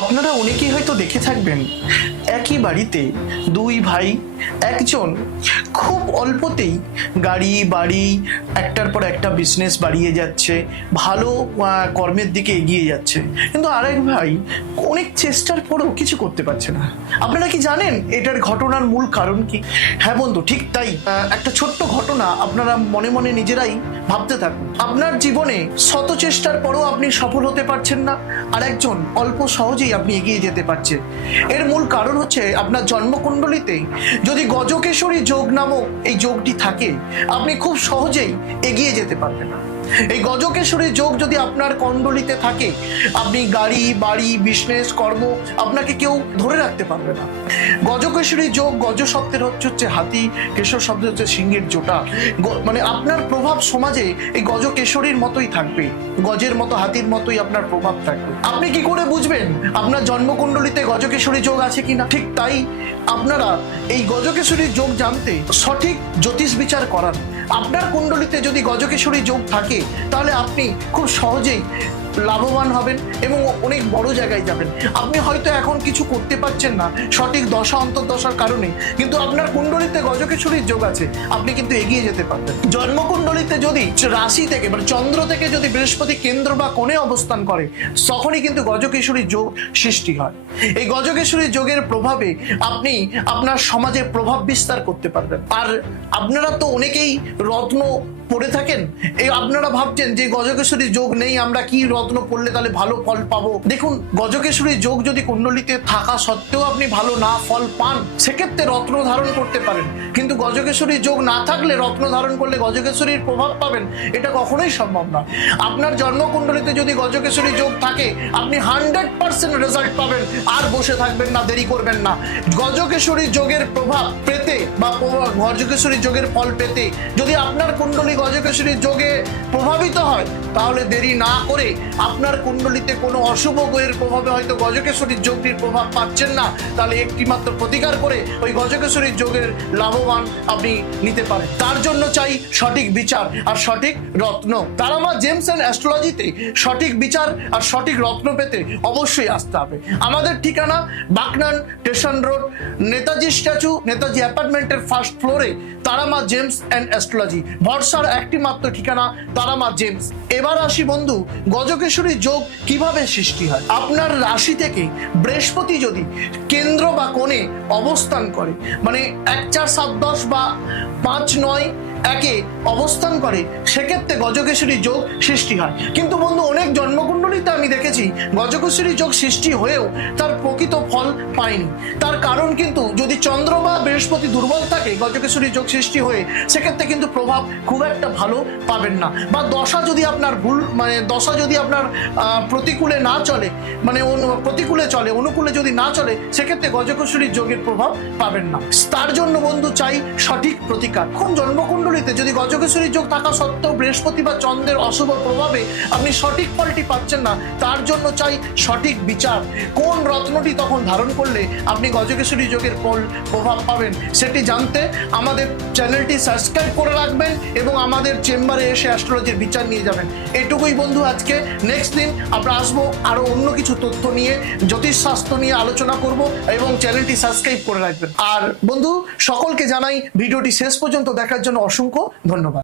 আপনারা অনেকেই হয়তো দেখে থাকবেন একই বাড়িতে দুই ভাই একজন খুব অল্পতেই গাড়ি, বাড়ি, একটার পর একটা বিজনেস বাড়িয়ে যাচ্ছে, ভালো কর্মের দিকে এগিয়ে যাচ্ছে। কিন্তু আরেক ভাই অনেক চেষ্টার পরেও কিছু করতে পারছে না। আপনারা কি জানেন এটার ঘটনার মূল কারণ কি? হ্যাঁ বন্ধু, ঠিক তাই। একটা ছোট্ট ঘটনা আপনারা মনে মনে নিজেরাই ভাবতে থাকুন। আপনার জীবনে শত চেষ্টার পরেও আপনি সফল হতে পারছেন না, আর একজন অল্প সহজেই আপনি এগিয়ে যেতে পারছেন। এর মূল কারণ হচ্ছে আপনার জন্মকুণ্ডলিতে যদি গজকেশরী যোগ নামক এই যোগটি থাকে আপনি খুব সহজেই এগিয়ে যেতে পারবেন এই গজকেশরী যোগ যদি আপনার কুণ্ডলিতে থাকে, আপনি গাড়ি, বাড়ি বিজনেস কর্ম, আপনাকে কেউ ধরে রাখতে পারবে না। গজকেশরী যোগ গজ শব্দের হচ্ছে হচ্ছে হাতি, কেশর শব্দ হচ্ছে সিংহের জোটা। মানে আপনার প্রভাব সমাজে এই গজকেশরীর মতোই থাকবে। গজের মতো, হাতির মতোই আপনার প্রভাব থাকবে। আপনি কি করে বুঝবেন আপনার জন্মকুণ্ডলিতে গজকেশরী যোগ আছে কিনা? ঠিক তাই আপনারা এই গজকেশরী যোগ জানতে সঠিক জ্যোতিষ বিচার করান। আপনার কুণ্ডলিতে যদি গজকেশরী যোগ থাকে তাহলে আপনি খুব সহজেই লাভবান হবেন এবং অনেক বড় জায়গায় যাবেন। আপনি হয়তো এখন কিছু করতে পারছেন না, সঠিক দশা, অন্তর্দশার কারণে, কিন্তু আপনার কুণ্ডলিতে গজকেশরীর যোগ আছে, আপনি কিন্তু এগিয়ে যেতে পারবেন। জন্মকুণ্ডলিতে যদি রাশি থেকে মানে চন্দ্র থেকে যদি বৃহস্পতি কেন্দ্র বা কোণে অবস্থান করে, তখনই কিন্তু গজকেশরী যোগ সৃষ্টি হয়। এই গজকেশরী যোগের প্রভাবে আপনি আপনার সমাজে প্রভাব বিস্তার করতে পারবেন। আর আপনারা তো অনেকেই রত্ন পড়ে থাকেন? এই আপনারা ভাবছেন যে গজকেশরী যোগ নেই, আমরা কি রত্ন পড়লে তাহলে ভালো ফল পাবো? দেখুন, গজকেশরী যোগ যদি কুণ্ডলিতে থাকা সত্ত্বেও আপনি ভালো না ফল পান, সেক্ষেত্রে রত্ন ধারণ করতে পারেন। কিন্তু গজকেশরী যোগ না থাকলে রত্ন ধারণ করলে গজকেশরীর প্রভাব পাবেন, এটা কখনোই সম্ভব না আপনার জন্মকুণ্ডলিতে যদি গজকেশরী যোগ থাকে, আপনি হান্ড্রেড পার্সেন্ট রেজাল্ট পাবেন, আর বসে থাকবেন না, দেরি করবেন না। গজকেশরী যোগের প্রভাব পেতে বা গজকেশরী যোগের ফল পেতে যদি আপনার কুণ্ডলী গজকেশরী যোগে প্রভাবিত হয়, তাহলে দেরি না করে আপনার কুণ্ডলিতে কোনো অশুভ গ্রহের প্রভাবে হয়তো গজকেশরীর যোগটির প্রভাব পাচ্ছেন না। তাহলে একটি মাত্র প্রতিকার করে ওই গজকেশরীর যোগের লাভবান আপনি নিতে পারেন। তার জন্য চাই সঠিক বিচার আর সঠিক রত্ন। তারামা জেমস অ্যান্ড অ্যাস্ট্রোলজিতে সঠিক বিচার আর সঠিক রত্ন পেতে অবশ্যই আসতে হবে। আমাদের ঠিকানা Bagnan station road, Netaji statue, Netaji অ্যাপার্টমেন্টের ফার্স্ট ফ্লোরে তারামা জেমস অ্যান্ড অ্যাস্ট্রোলজি। ভরসার একটি মাত্র ঠিকানা তারামা জেমস। এবার আসি বন্ধু, গজকেশরী যোগ কীভাবে সৃষ্টি হয়? আপনার রাশি থেকে বৃহস্পতি যদি কেন্দ্র বা কোণে অবস্থান করে মানে এক চার সাত দশ বা পাঁচ নয় একে অবস্থান করে, সেক্ষেত্রে গজকেশরী যোগ সৃষ্টি হয়। কিন্তু বন্ধু, অনেক জন্মকুণ্ডলিতে আমি দেখেছি, গজকেশরী যোগ সৃষ্টি হয়েও তার প্রকৃত ফল পায়নি। তার কারণ কিন্তু যদি চন্দ্র বা বৃহস্পতি দুর্বল থাকে, গজকেশরী যোগ সৃষ্টি হয়ে, সেক্ষেত্রে কিন্তু প্রভাব খুব একটা ভালো পাবেন না। বা দশা যদি আপনার ভুল মানে দশা যদি আপনার প্রতিকূলে না চলে মানে প্রতিকূলে চলে, অনুকূলে যদি না চলে, সেক্ষেত্রে গজকেশরী যোগের প্রভাব পাবেন না। তার জন্য বন্ধু চাই সঠিক প্রতিকার। কোন জন্মকুণ্ডলিতে যদি গজকেশরী যোগ থাকা সত্ত্বেও বৃহস্পতি বা চন্দ্রের অশুভ প্রভাবে আপনি সঠিক ফলটি পাচ্ছেন না, তার জন্য চাই সঠিক বিচার। কোন রত্নটি তখন ধারণ করলে আপনি গজকেশরী যোগের ফল প্রভাব পাবেন সেটি জানতে আমাদের চ্যানেলটি সাবস্ক্রাইব করে রাখবেন এবং আমাদের চেম্বারে এসে অ্যাস্ট্রোলজির বিচার নিয়ে যাবেন। এটুকুই বন্ধু আজকে। নেক্সট দিন আমরা আসব আরও অন্য কিছু তথ্য নিয়ে, জ্যোতিষশাস্ত্র নিয়ে আলোচনা করব এবং চ্যানেলটি সাবস্ক্রাইব করে রাখবেন। আর বন্ধু, সকলকে জানাই ভিডিওটি শেষ পর্যন্ত দেখার জন্য অসংখ্য ধন্যবাদ।